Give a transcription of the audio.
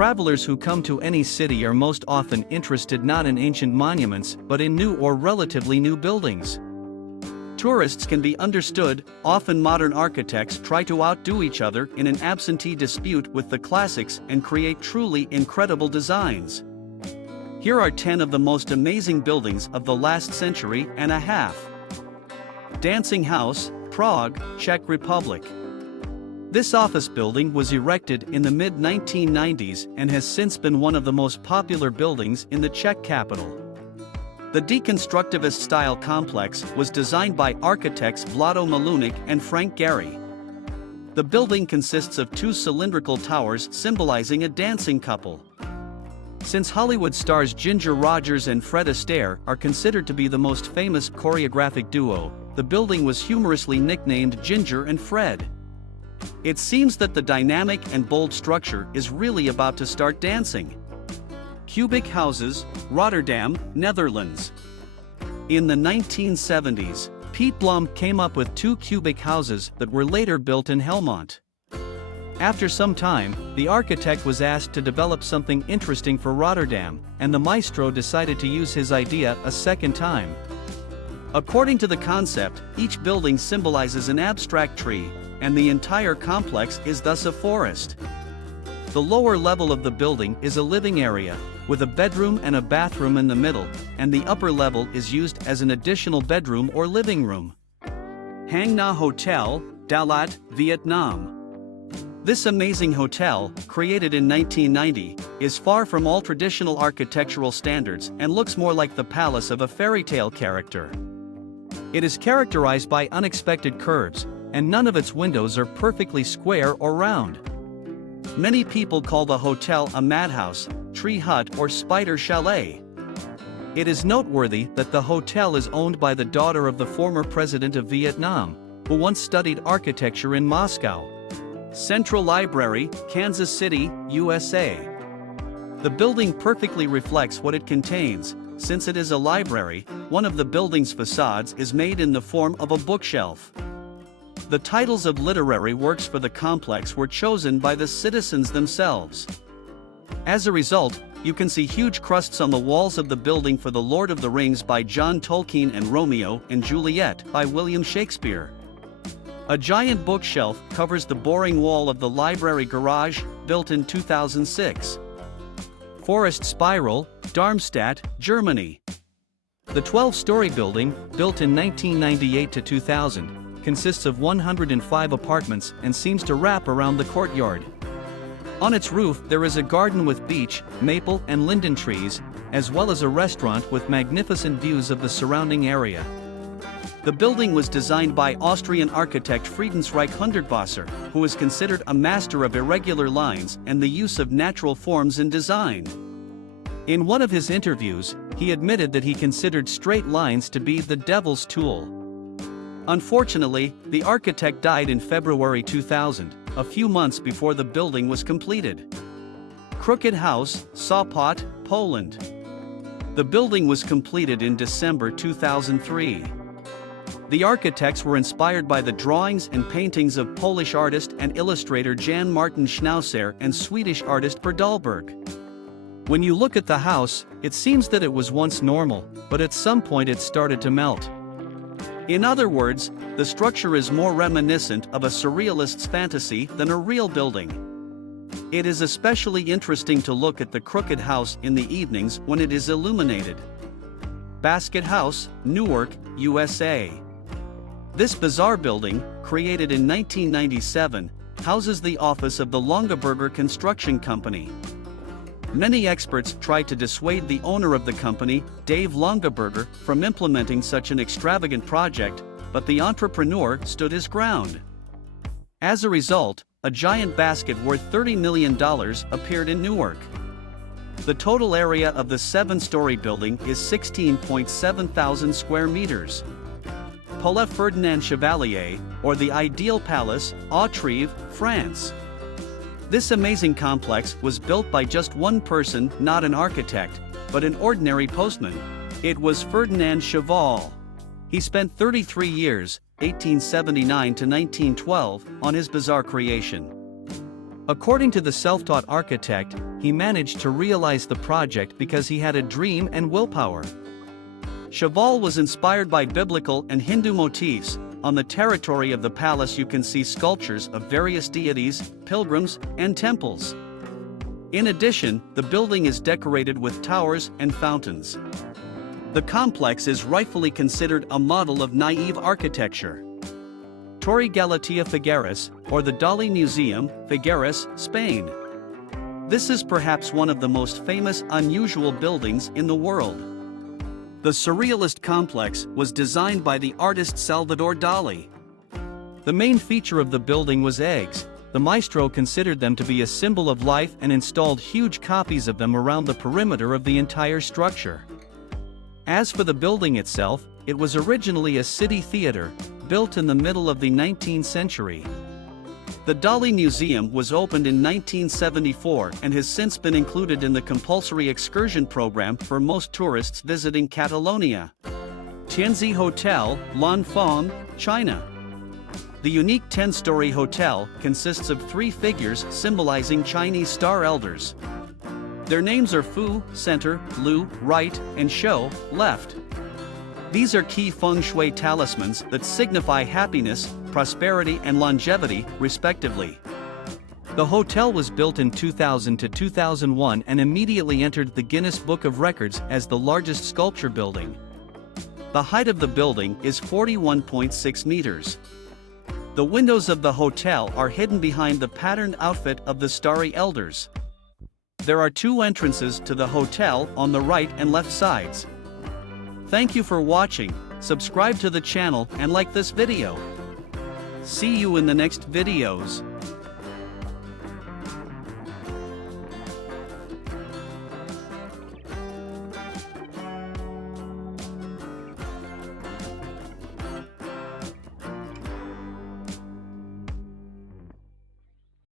travelers who come to any city are most often interested not in ancient monuments but in new or relatively new buildings. Tourists can be understood. Often modern architects try to outdo each other in an absentee dispute with the classics and create truly incredible designs. Here are 10 of the most amazing buildings of the last century and a half. Dancing House, Prague, Czech Republic. This office building was erected in the mid-1990s and has since been one of the most popular buildings in the Czech capital. The deconstructivist-style complex was designed by architects Vlado Malunik and Frank Gehry. The building consists of two cylindrical towers symbolizing a dancing couple. Since Hollywood stars Ginger Rogers and Fred Astaire are considered to be the most famous choreographic duo, the building was humorously nicknamed Ginger and Fred. It seems that the dynamic and bold structure is really about to start dancing. Cubic houses, Rotterdam, Netherlands. In the 1970s, Piet Blom came up with two cubic houses that were later built in Helmond. After some time, the architect was asked to develop something interesting for Rotterdam, and the maestro decided to use his idea a second time. According to the concept, each building symbolizes an abstract tree, and the entire complex is thus a forest. The lower level of the building is a living area, with a bedroom and a bathroom in the middle, and the upper level is used as an additional bedroom or living room. Hang Na Hotel, Đà Lạt, Vietnam. This amazing hotel, created in 1990, is far from all traditional architectural standards and looks more like the palace of a fairy tale character. It is characterized by unexpected curves, and none of its windows are perfectly square or round. Many people call the hotel a madhouse, tree hut or spider chalet. It is noteworthy that the hotel is owned by the daughter of the former president of Vietnam, who once studied architecture in Moscow. Central Library, Kansas City, USA. The building perfectly reflects what it contains. Since it is a library, one of the building's facades is made in the form of a bookshelf. The titles of literary works for the complex were chosen by the citizens themselves. As a result, you can see huge crusts on the walls of the building for The Lord of the Rings by John Tolkien and Romeo and Juliet by William Shakespeare. A giant bookshelf covers the boring wall of the library garage, built in 2006. Forest Spiral, Darmstadt, Germany. The 12-story building, built in 1998 to 2000, consists of 105 apartments and seems to wrap around the courtyard. On its roof there is a garden with beech, maple and linden trees, as well as a restaurant with magnificent views of the surrounding area. The building was designed by Austrian architect Friedensreich Hundertwasser, who is considered a master of irregular lines and the use of natural forms in design. In one of his interviews, he admitted that he considered straight lines to be the devil's tool. Unfortunately, the architect died in February 2000, a few months before the building was completed. Crooked House, Sopot, Poland. The building was completed in December 2003. The architects were inspired by the drawings and paintings of Polish artist and illustrator Jan Martin Schnausser and Swedish artist Per Dahlberg. When you look at the house, it seems that it was once normal, but at some point it started to melt. In other words, the structure is more reminiscent of a surrealist's fantasy than a real building. It is especially interesting to look at the Crooked House in the evenings when it is illuminated. Basket House, Newark, USA. This bizarre building, created in 1997, houses the office of the Longaberger Construction Company. Many experts tried to dissuade the owner of the company, Dave Longaberger, from implementing such an extravagant project, but the entrepreneur stood his ground. As a result, a giant basket worth $30 million appeared in Newark. The total area of the 7-story building is 16.7 thousand square meters. Palais Ferdinand Chevalier, or the Ideal Palace, Autrive, France. This amazing complex was built by just one person, not an architect, but an ordinary postman. It was Ferdinand Cheval. He spent 33 years, 1879 to 1912, on his bizarre creation. According to the self-taught architect, he managed to realize the project because he had a dream and willpower. Cheval was inspired by biblical and Hindu motifs. On the territory of the palace you can see sculptures of various deities, pilgrims, and temples. In addition, the building is decorated with towers and fountains. The complex is rightfully considered a model of naive architecture. Torre Galatea Figueres, or the Dalí Museum, Figueres, Spain. This is perhaps one of the most famous unusual buildings in the world. The surrealist complex was designed by the artist Salvador Dalí. The main feature of the building was eggs. The maestro considered them to be a symbol of life and installed huge copies of them around the perimeter of the entire structure. As for the building itself, it was originally a city theater, built in the middle of the 19th century. The Dalí Museum was opened in 1974 and has since been included in the compulsory excursion program for most tourists visiting Catalonia. Tianzi Hotel, Lanfang, China. The unique 10-story hotel consists of 3 figures symbolizing Chinese star elders. Their names are Fu, center, Lu, right, and Shou, left. These are key feng shui talismans that signify happiness, prosperity, and longevity, respectively. The hotel was built in 2000 to 2001 and immediately entered the Guinness Book of Records as the largest sculpture building. The height of the building is 41.6 meters. The windows of the hotel are hidden behind the patterned outfit of the starry elders. There are 2 entrances to the hotel on the right and left sides. Thank you for watching. Subscribe to the channel and like this video. See you in the next videos.